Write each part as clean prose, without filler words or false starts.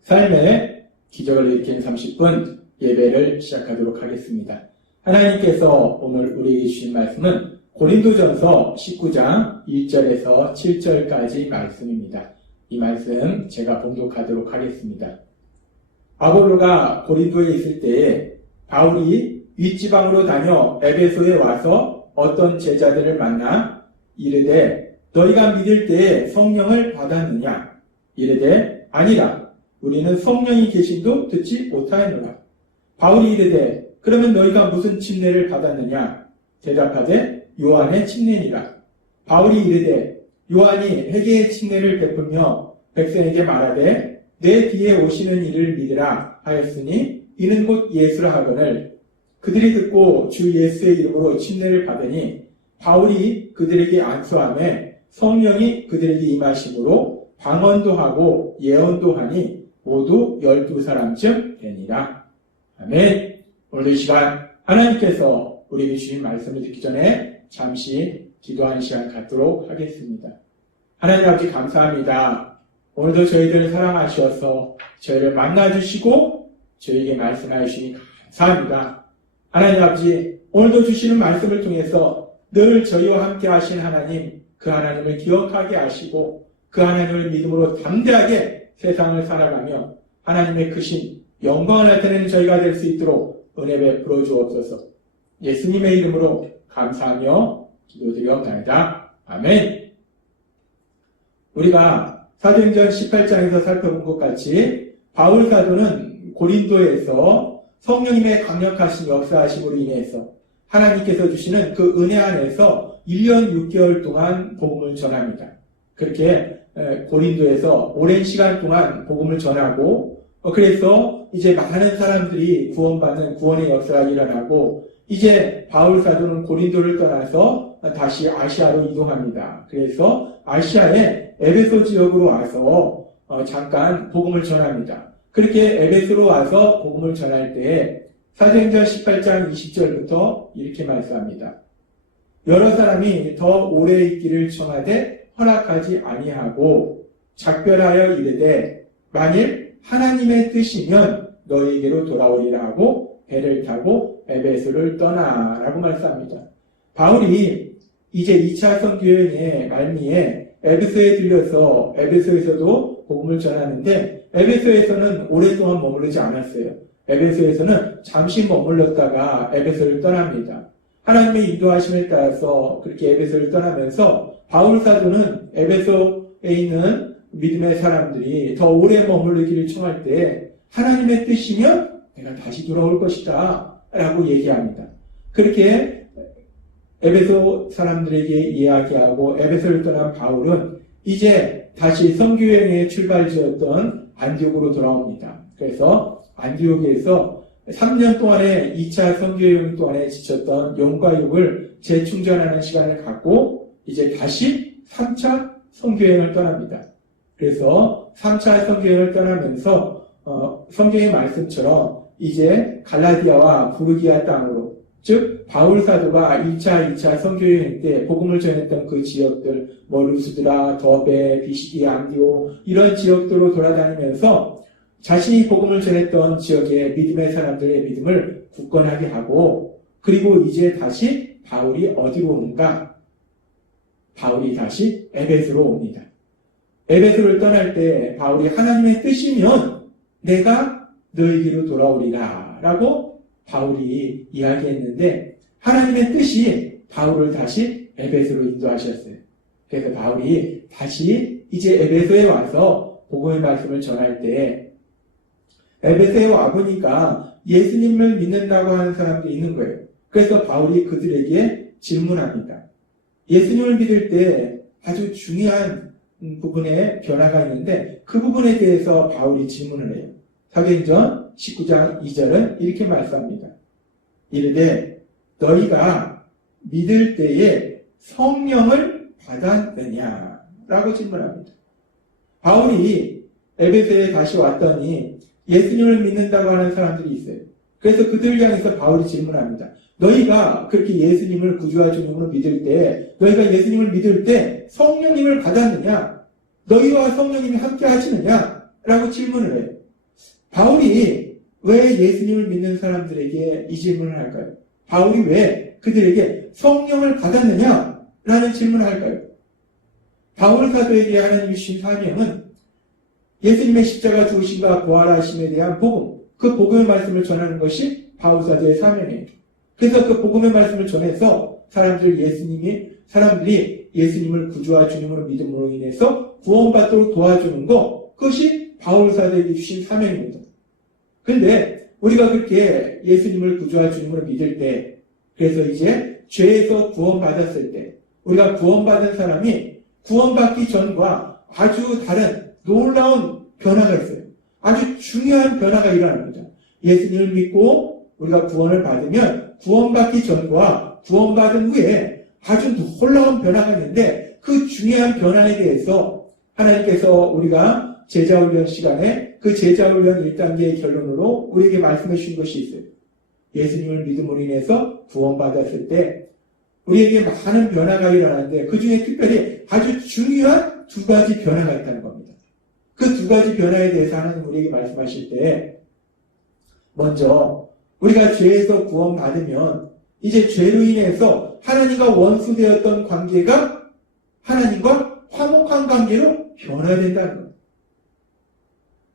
삶의 기적을 일으킨 30분 예배를 시작하도록 하겠습니다. 하나님께서 오늘 우리에게 주신 말씀은 고린도전서 19장 1절에서 7절까지 말씀입니다. 이 말씀 제가 봉독하도록 하겠습니다. 아볼로가 고린도에 있을 때에 바울이 윗지방으로 다녀 에베소에 와서 어떤 제자들을 만나 이르되 너희가 믿을 때에 성령을 받았느냐? 이르되 아니라 우리는 성령이 계심도 듣지 못하였노라. 바울이 이르되 그러면 너희가 무슨 침례를 받았느냐? 대답하되 요한의 침례니라. 바울이 이르되 요한이 회개의 침례를 베풀며 백성에게 말하되 내 뒤에 오시는 이를 믿으라 하였으니 이는 곧 예수라 하거늘 그들이 듣고 주 예수의 이름으로 침례를 받으니 바울이 그들에게 안수하며 성령이 그들에게 임하심으로 방언도 하고 예언도 하니 모두 12사람쯤 되니라. 아멘. 오늘 이 시간 하나님께서 우리에게 주신 말씀을 듣기 전에 잠시 기도하는 시간 갖도록 하겠습니다. 하나님 아버지 감사합니다. 오늘도 저희들을 사랑하셔서 저희를 만나주시고 저희에게 말씀하여 주시니 감사합니다. 하나님 아버지 오늘도 주시는 말씀을 통해서 늘 저희와 함께 하신 하나님, 그 하나님을 기억하게 하시고 그 하나님을 믿음으로 담대하게 세상을 살아가며 하나님의 크신 영광을 나타내는 저희가 될 수 있도록 은혜 베풀어 주옵소서. 예수님의 이름으로 감사하며 기도드리옵나이다. 아멘. 우리가 사도행전 18장에서 살펴본 것 같이 바울 사도는 고린도에서 성령님의 강력하신 역사하심으로 인해서 하나님께서 주시는 그 은혜 안에서 1년 6개월 동안 복음을 전합니다. 그렇게 고린도에서 오랜 시간 동안 복음을 전하고 그래서 이제 많은 사람들이 구원받는 구원의 역사가 일어나고 이제 바울 사도는 고린도를 떠나서 다시 아시아로 이동합니다. 그래서 아시아의 에베소 지역으로 와서 잠깐 복음을 전합니다. 그렇게 에베소로 와서 복음을 전할 때에 사도행전 18장 20절부터 이렇게 말씀합니다. 여러 사람이 더 오래 있기를 청하되 허락하지 아니하고 작별하여 이르되 만일 하나님의 뜻이면 너희에게로 돌아오리라 하고 배를 타고 에베소를 떠나라고 말씀합니다. 바울이 이제 2차 선교여행의 말미에 에베소에 들려서 에베소에서도 복음을 전하는데 에베소에서는 오랫동안 머무르지 않았어요. 에베소에서는 잠시 머물렀다가 에베소를 떠납니다. 하나님의 인도하심에 따라서 그렇게 에베소를 떠나면서 바울 사도는 에베소에 있는 믿음의 사람들이 더 오래 머무르기를 청할 때 하나님의 뜻이면 내가 다시 돌아올 것이다 라고 얘기합니다. 그렇게 에베소 사람들에게 이야기하고 에베소를 떠난 바울은 이제 다시 선교여행의 출발지였던 안디옥으로 돌아옵니다. 그래서 안디옥에서 3년 동안의 2차 선교여행 동안에 지쳤던 영과 육을 재충전하는 시간을 갖고 이제 다시 3차 선교여행을 떠납니다. 그래서 3차 선교여행을 떠나면서 성경의 말씀처럼 이제 갈라디아와 부르기아 땅으로 즉 바울 사도가 2차 선교여행 때 복음을 전했던 그 지역들 루스드라, 더베, 비시디, 안디오 이런 지역들로 돌아다니면서 자신이 복음을 전했던 지역의 믿음의 사람들의 믿음을 굳건하게 하고 그리고 이제 다시 바울이 어디로 오는가? 바울이 다시 에베소로 옵니다. 에베소를 떠날 때 바울이 하나님의 뜻이면 내가 너희에게로 돌아오리라 라고 바울이 이야기했는데 하나님의 뜻이 바울을 다시 에베소로 인도하셨어요. 그래서 바울이 다시 이제 에베소에 와서 복음의 말씀을 전할 때 에베소에 와보니까 예수님을 믿는다고 하는 사람들이 있는 거예요. 그래서 바울이 그들에게 질문합니다. 예수님을 믿을 때 아주 중요한 부분에 변화가 있는데 그 부분에 대해서 바울이 질문을 해요. 사도행전 19장 2절은 이렇게 말씀합니다. 이르되 너희가 믿을 때에 성령을 받았느냐? 라고 질문합니다. 바울이 에베소에 다시 왔더니 예수님을 믿는다고 하는 사람들이 있어요. 그래서 그들 향해서 바울이 질문합니다. 너희가 그렇게 예수님을 구주와 주님으로 믿을 때, 너희가 예수님을 믿을 때 성령님을 받았느냐? 너희와 성령님이 함께 하시느냐? 라고 질문을 해요. 바울이 왜 예수님을 믿는 사람들에게 이 질문을 할까요? 바울이 왜 그들에게 성령을 받았느냐? 라는 질문을 할까요? 바울 사도에게 하나님이 주신 사명은 예수님의 십자가 죽으심과 부활하심에 대한 복음, 그 복음의 말씀을 전하는 것이 바울 사도의 사명이에요. 그래서 그 복음의 말씀을 전해서 사람들이 예수님을 구주와 주님으로 믿음으로 인해서 구원받도록 도와주는 것, 그것이 바울 사도에게 주신 사명입니다. 그런데 우리가 그렇게 예수님을 구주와 주님으로 믿을 때, 그래서 이제 죄에서 구원받았을 때, 우리가 구원받은 사람이 구원받기 전과 아주 다른 놀라운 변화가 있어요. 아주 중요한 변화가 일어납니다. 예수님을 믿고 우리가 구원을 받으면 구원받기 전과 구원받은 후에 아주 놀라운 변화가 있는데, 그 중요한 변화에 대해서 하나님께서 우리가 제자훈련 시간에 그 제자훈련 1단계의 결론으로 우리에게 말씀해 주신 것이 있어요. 예수님을 믿음으로 인해서 구원받았을 때 우리에게 많은 변화가 일어나는데, 그 중에 특별히 아주 중요한 두 가지 변화가 있다는 겁니다. 그 두 가지 변화에 대해서 하나님 우리에게 말씀하실 때, 먼저 우리가 죄에서 구원받으면 이제 죄로 인해서 하나님과 원수되었던 관계가 하나님과 화목한 관계로 변화된다는 겁니다.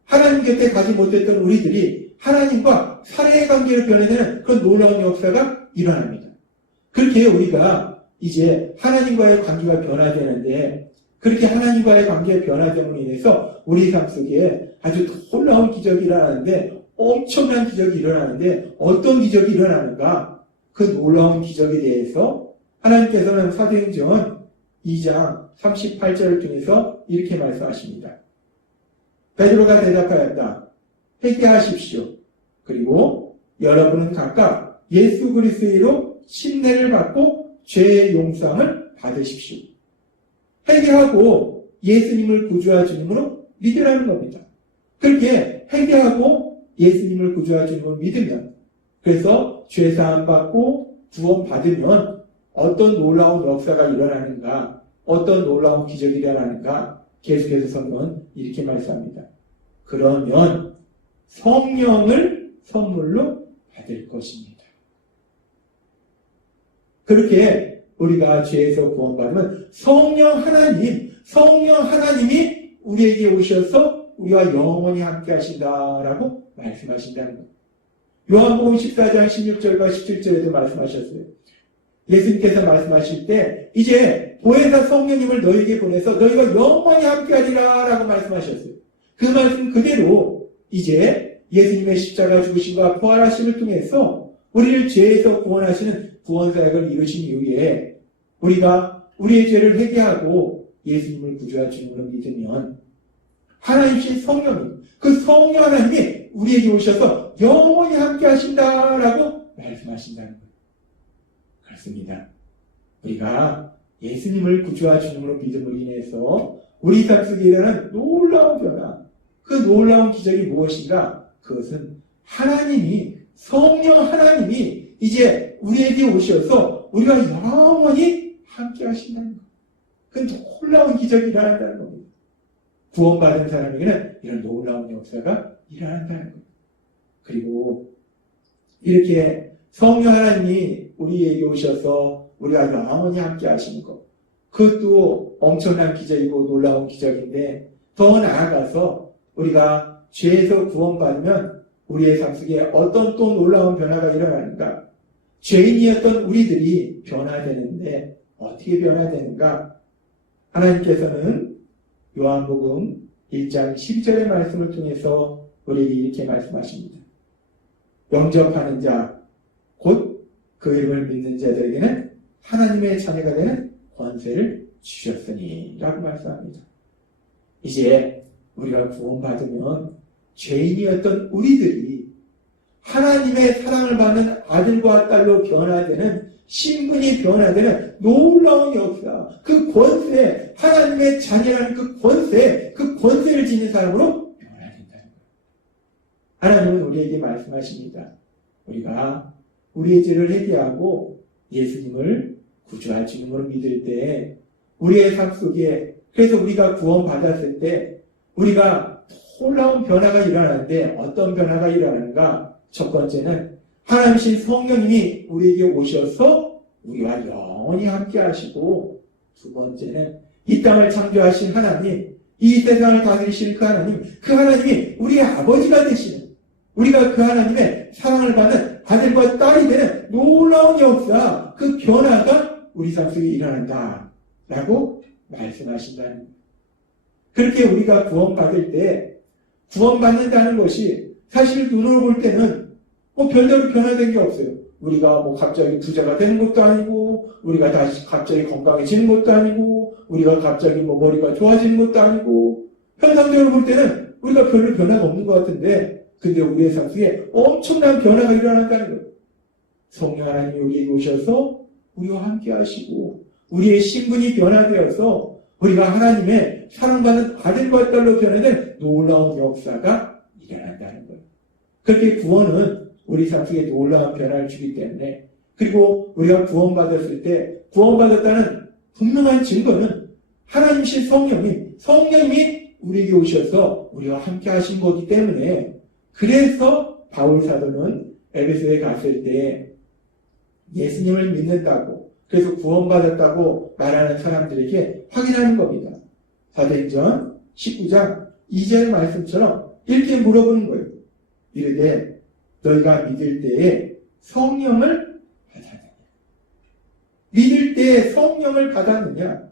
하나님 곁에 가지 못했던 우리들이 하나님과 사례의 관계로 변화되는 그런 놀라운 역사가 일어납니다. 그렇게 우리가 이제 하나님과의 관계가 변화되는데, 그렇게 하나님과의 관계가 변화됨으로 인해서 우리 삶 속에 아주 놀라운 기적이 일어나는데, 엄청난 기적이 일어나는데, 어떤 기적이 일어나는가? 그 놀라운 기적에 대해서 하나님께서는 사도행전 2장 38절을 통해서 이렇게 말씀하십니다. 베드로가 대답하였다. 회개하십시오. 그리고 여러분은 각각 예수 그리스도로 침례를 받고 죄의 용서함을 받으십시오. 회개하고 예수님을 구주와 주님으로 믿으라는 겁니다. 그렇게 회개하고 예수님을 구주와 주님으로 믿으면, 그래서 죄사함 받고 구원 받으면 어떤 놀라운 역사가 일어나는가, 어떤 놀라운 기적이 일어나는가, 계속해서 성경은 이렇게 말씀합니다. 그러면 성령을 선물로 받을 것입니다. 그렇게 우리가 죄에서 구원받으면 성령 하나님이 우리에게 오셔서 우리와 영원히 함께 하신다라고 말씀하신다는 것. 요한복음 14장 16절과 17절에도 말씀하셨어요. 예수님께서 말씀하실 때 이제 보혜사 성령님을 너희에게 보내서 너희가 영원히 함께 하리라 라고 말씀하셨어요. 그 말씀 그대로 이제 예수님의 십자가 죽으심과 부활하심을 통해서 우리를 죄에서 구원하시는 구원사역을 이루신 이후에 우리가 우리의 죄를 회개하고 예수님을 구주와 주님으로 믿으면 하나님이신 성령님, 그 성령 하나님이 우리에게 오셔서 영원히 함께 하신다라고 말씀하신다는 거예요. 그렇습니다. 우리가 예수님을 구주와 주님으로 믿음으로 인해서 우리 삶 속에 일어나는 놀라운 변화, 그 놀라운 기적이 무엇인가? 그것은 성령 하나님이 이제 우리에게 오셔서 우리가 영원히 함께 하신다는 것. 그 놀라운 기적이 일어난다는 겁니다. 구원받은 사람에게는 이런 놀라운 역사가 일어난다는 겁니다. 그리고 이렇게 성령 하나님이 우리에게 오셔서 우리가 영원히 함께 하시는 것. 그것도 엄청난 기적이고 놀라운 기적인데, 더 나아가서 우리가 죄에서 구원받으면 우리의 삶 속에 어떤 또 놀라운 변화가 일어나는가? 죄인이었던 우리들이 변화되는데 어떻게 변화되는가? 하나님께서는 요한복음 1장 12절의 말씀을 통해서 우리에게 이렇게 말씀하십니다. 영접하는 자, 곧 그 이름을 믿는 자들에게는 하나님의 자녀가 되는 권세를 주셨으니 라고 말씀합니다. 이제 우리가 구원받으면 죄인이었던 우리들이 하나님의 사랑을 받는 아들과 딸로 변화되는, 신분이 변화되는 놀라운 역사, 그 권세, 하나님의 자녀라는 그 권세를 지닌 사람으로 하나님은 우리에게 말씀하십니다. 우리가 우리의 죄를 회개하고 예수님을 구주와 주님으로 믿을 때 우리의 삶 속에 그래서 우리가 구원받았을 때 우리가 놀라운 변화가 일어나는데 어떤 변화가 일어나는가? 첫 번째는 하나님이신 성령님이 우리에게 오셔서 우리와 영원히 함께 하시고 두 번째는 이 땅을 창조하신 하나님, 이 세상을 다스리시는 그 하나님이 우리의 아버지가 되시는 우리가 그 하나님의 사랑을 받는 아들과 딸이 되는 놀라운 역사, 그 변화가 우리 삶 속에 일어난다 라고 말씀하신다는 거예요. 그렇게 우리가 구원받을 때 구원받는다는 것이 사실 눈으로 볼 때는 별다른 변화된 게 없어요. 우리가 갑자기 부자가 되는 것도 아니고 우리가 다시 갑자기 건강해지는 것도 아니고 우리가 갑자기 머리가 좋아지는 것도 아니고 현상적으로 볼 때는 우리가 별로 변화가 없는 것 같은데 근데 우리의 삶 속에 엄청난 변화가 일어난다는 거예요. 성령 하나님이 우리에게 오셔서 우리와 함께 하시고 우리의 신분이 변화되어서 우리가 하나님의 사랑받는 아들과 딸로 변화된 놀라운 역사가 일어난다는 거예요. 그렇게 구원은 우리 삶 속에 놀라운 변화를 주기 때문에 그리고 우리가 구원받았을 때 구원받았다는 분명한 증거는 하나님이신 성령님이 우리에게 오셔서 우리와 함께 하신 거기 때문에 그래서 바울 사도는 에베소에 갔을 때 예수님을 믿는다고 그래서 구원받았다고 말하는 사람들에게 확인하는 겁니다. 사도행전 19장 2절 말씀처럼 이렇게 물어보는 거예요. 이르되 너희가 믿을 때에 성령을 받았느냐? 믿을 때에 성령을 받았느냐?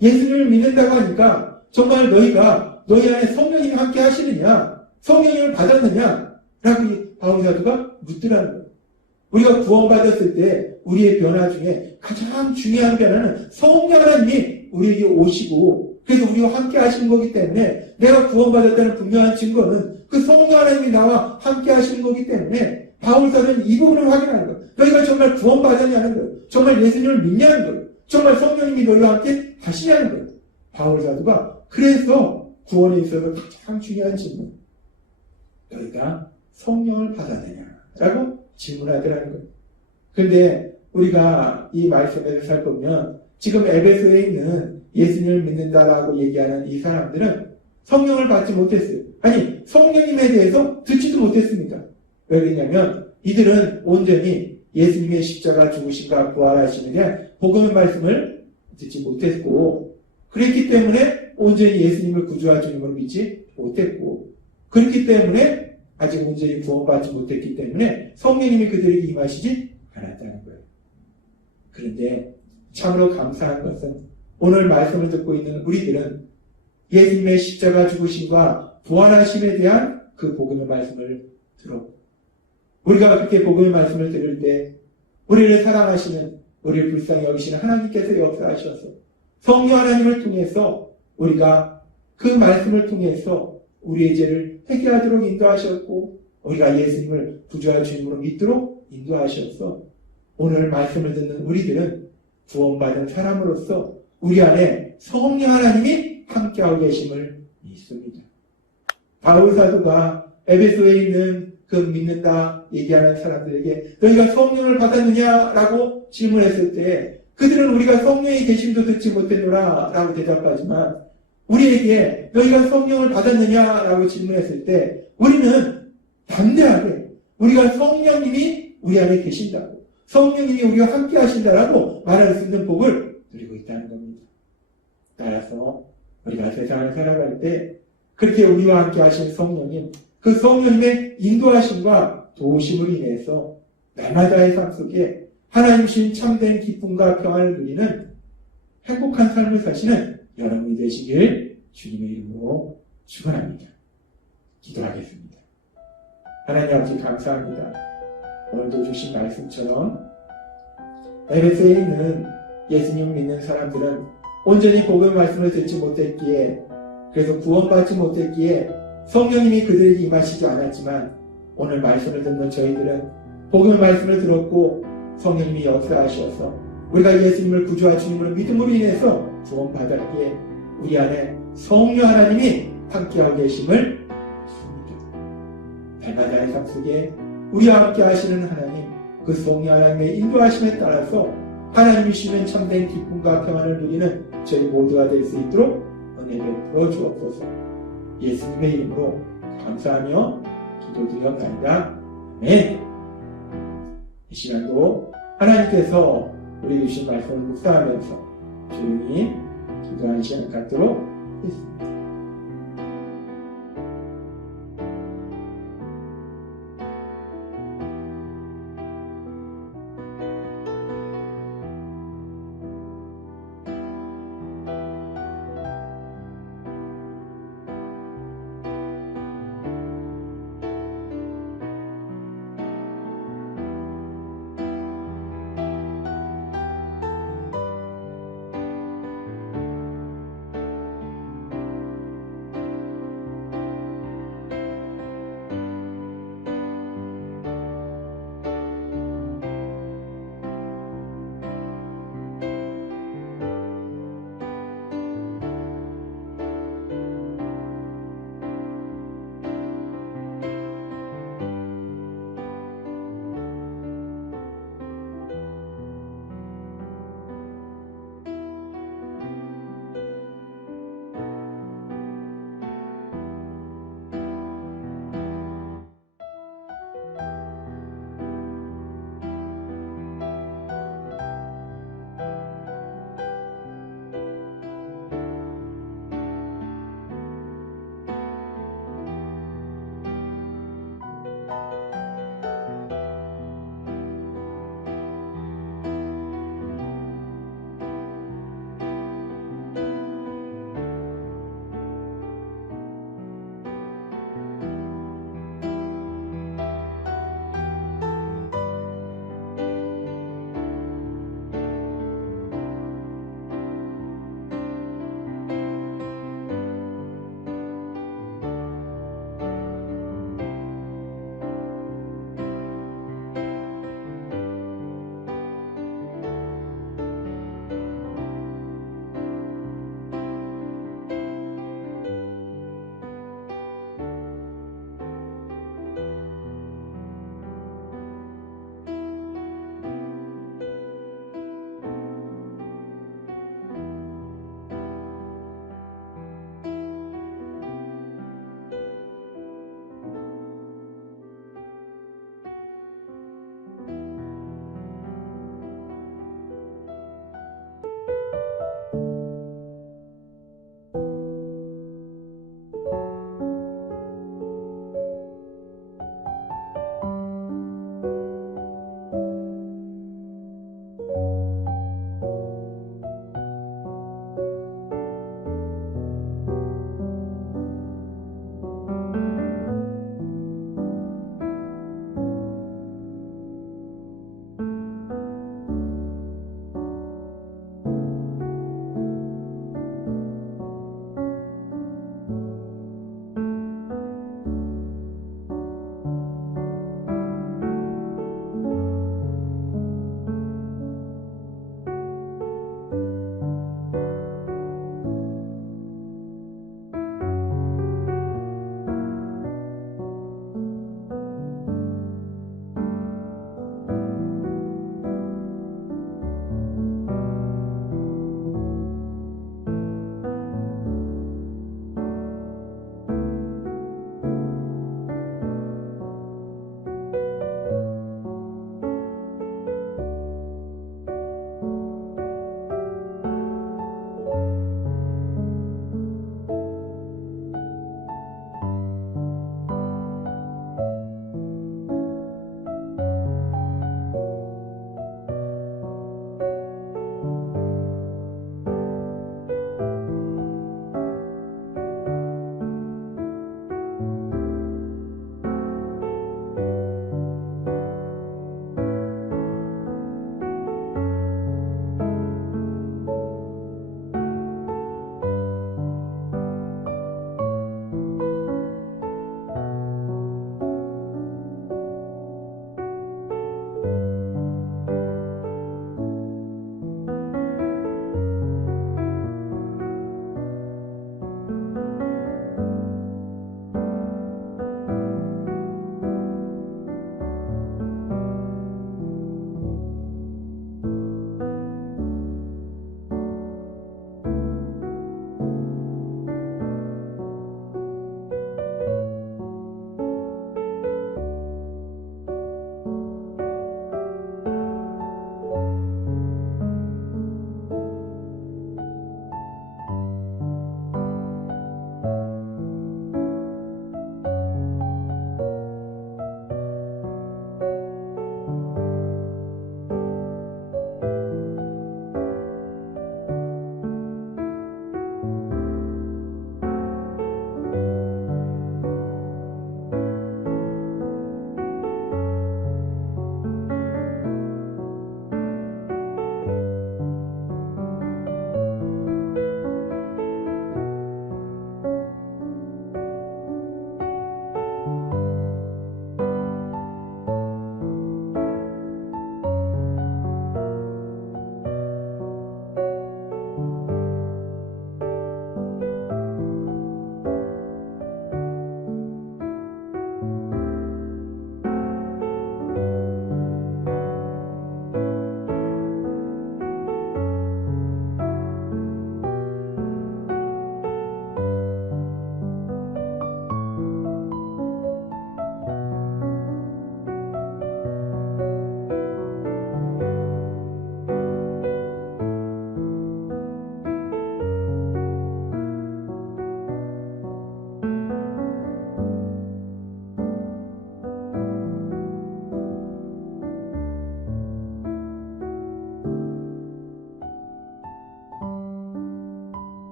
예수님을 믿는다고 하니까 정말 너희가 너희 안에 성령님이 함께 하시느냐? 성령님을 받았느냐? 라고 바울 사도가 묻더라는 거예요. 우리가 구원받았을 때 우리의 변화 중에 가장 중요한 변화는 성령 하나님이 우리에게 오시고 그래서 우리와 함께 하시는 거기 때문에 내가 구원받았다는 분명한 증거는 그 성령 하나님이 나와 함께 하시는 거기 때문에 바울 사도는 이 부분을 확인하는 거예요. 너희가 정말 구원받았냐는 거예요. 정말 예수님을 믿냐는 거예요. 정말 성령님이 너희와 함께 하시냐는 거예요. 바울 사도가 그래서 구원에 있어서 가장 중요한 질문, 너희가 성령을 받았느냐라고 질문하더라는 거예요. 그런데 우리가 이 말씀에서 살펴보면 지금 에베소에 있는 예수님을 믿는다라고 얘기하는 이 사람들은 성령을 받지 못했어요. 아니, 성령님에 대해서 듣지도 못했습니다. 왜 그러냐면 이들은 온전히 예수님의 십자가 죽으심과 부활하심에 대한 복음의 말씀을 듣지 못했고 그랬기 때문에 온전히 예수님을 구주와 주님으로 믿지 못했고 그렇기 때문에 아직 온전히 구원받지 못했기 때문에 성령님이 그들에게 임하시지 않았다는 거예요. 그런데 참으로 감사한 것은 오늘 말씀을 듣고 있는 우리들은 예수님의 십자가 죽으심과 부활하심에 대한 그 복음의 말씀을 들었고 우리가 그렇게 복음의 말씀을 들을 때 우리를 사랑하시는 우리를 불쌍히 여기시는 하나님께서 역사하셔서 성령 하나님을 통해서 우리가 그 말씀을 통해서 우리의 죄를 회개하도록 인도하셨고 우리가 예수님을 구주와 주님으로 믿도록 인도하셔서 오늘 말씀을 듣는 우리들은 구원받은 사람으로서 우리 안에 성령 하나님이 함께하고 계심을 믿습니다. 바울 사도가 에베소에 있는 그 믿는다 얘기하는 사람들에게 너희가 성령을 받았느냐라고 질문했을 때 그들은 우리가 성령의 계심도 듣지 못했노라 라고 대답하지만 우리에게 너희가 성령을 받았느냐라고 질문했을 때 우리는 담대하게 우리가 성령님이 우리 안에 계신다고 성령님이 우리와 함께 하신다라고 말할 수 있는 복을 누리고 있다는 겁니다. 따라서 우리가 세상을 살아갈 때 그렇게 우리와 함께 하신 성령님 그 성령님의 인도하심과 도우심으로 인해서 날마다의 삶 속에 하나님 주신 참된 기쁨과 평안을 누리는 행복한 삶을 사시는 여러분이 되시길 주님의 이름으로 축원합니다. 기도하겠습니다. 하나님 아버지 감사합니다. 오늘도 주신 말씀처럼 에베소에 있는 예수님 믿는 사람들은 온전히 복음의 말씀을 듣지 못했기에 그래서 구원받지 못했기에 성령님이 그들에게 임하시지 않았지만 오늘 말씀을 듣는 저희들은 복음의 말씀을 들었고 성령님이 역사하셔서 우리가 예수님을 구주와 주님으로 믿음으로 인해서 구원받았기에 우리 안에 성령 하나님이 함께하고 계심을 믿습니다. 날마다의 삶 속에 우리와 함께 하시는 하나님, 그 성령 하나님의 인도하심에 따라서 하나님이 주시는 참된 기쁨과 평안을 누리는 저희 모두가 될 수 있도록 은혜 베풀어 주옵소서. 예수님의 이름으로 감사하며 기도드렸나이다. 아멘. 이 시간도 하나님께서 우리 주신 말씀을 묵상하면서 조용히 기도하는 시간을 갖도록 하겠습니다.